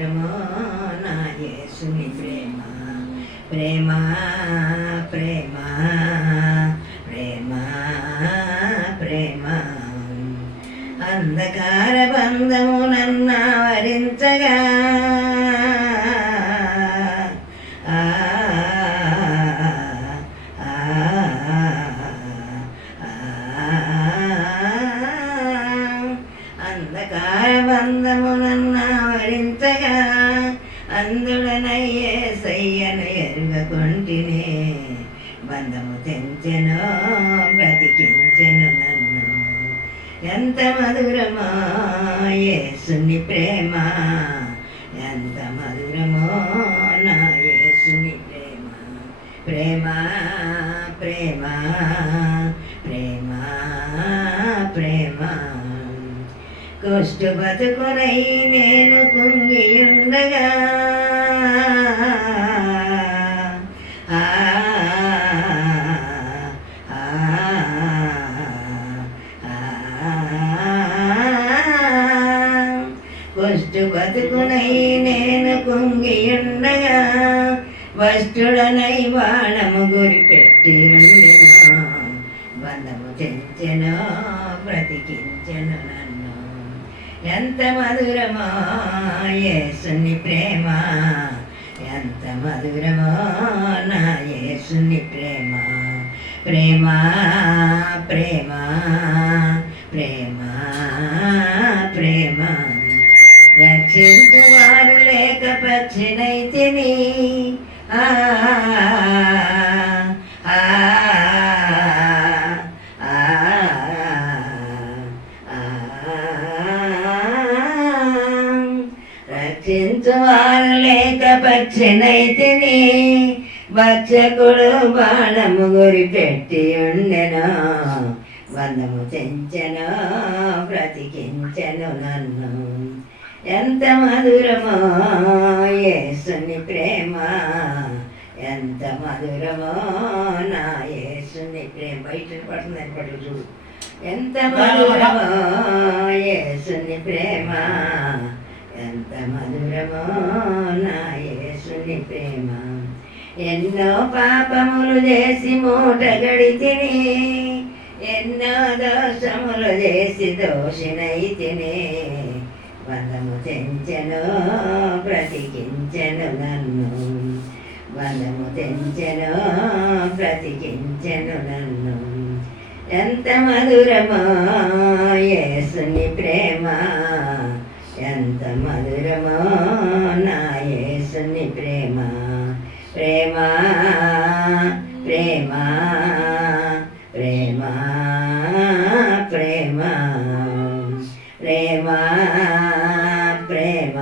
మధురమో నా యేసుని ప్రేమ ప్రేమ ప్రేమ ప్రేమ ప్రేమ అంధకార బంధము నన్ను ఆవరించగా అంధకార బంధము నన్ను ఆవరించగా అందుడనయ్యే సయ్యను ఎరుగకొంటినే బంధము తెంచెను బ్రతికించెను నన్ను ఎంత మధురమో యేసుని ప్రేమ ఎంత మధురమో నా యేసుని ప్రేమ ప్రేమ ప్రేమ ప్రేమ ప్రేమ కుష్టు బతుకునై నేను కుంగియుండగా కుష్టు బతుకునై నేను కుంగియుండగా వస్తుడనై బాణము గురిపెట్టి ఉండెను బంధము తెంచెను బ్రతికించెను నన్ను ఎంత మధురమో యేసుని ప్రేమ ఎంత మధురమో నా యేసుని ప్రేమ ప్రేమ ప్రేమ ప్రేమ ప్రేమ రక్షించువారు లేక పక్షినైతిని రక్షించువారు లేక పక్షినైతిని భక్షకుడు బాణము గురిపెట్టి ఉండెను బంధము తెంచెను బ్రతికించెను నన్ను ఎంత మధురమో యేసుని ప్రేమ ఎంత మధురమో నా యేసుని ప్రేమ బయట పడుతుందని పడు చూడు ఎంత మధురమో యేసుని ప్రేమ ఎంత మధురమో నా యేసుని ప్రేమ ఎన్నో పాపములు చేసి మూట గడితిని ఎన్నో దోషములు చేసి దోషినైతిని బంధము తెంచెను బ్రతికించెను నన్ను బంధము తెంచెను బ్రతికించెను నన్ను ఎంత మధురమో యేసుని ప్రేమ ఎంత మధురమో నా యేసుని ప్రేమ ప్రేమ ప్రేమ ప్రేమ ప్రేమ ప్రేమ ప్రేమ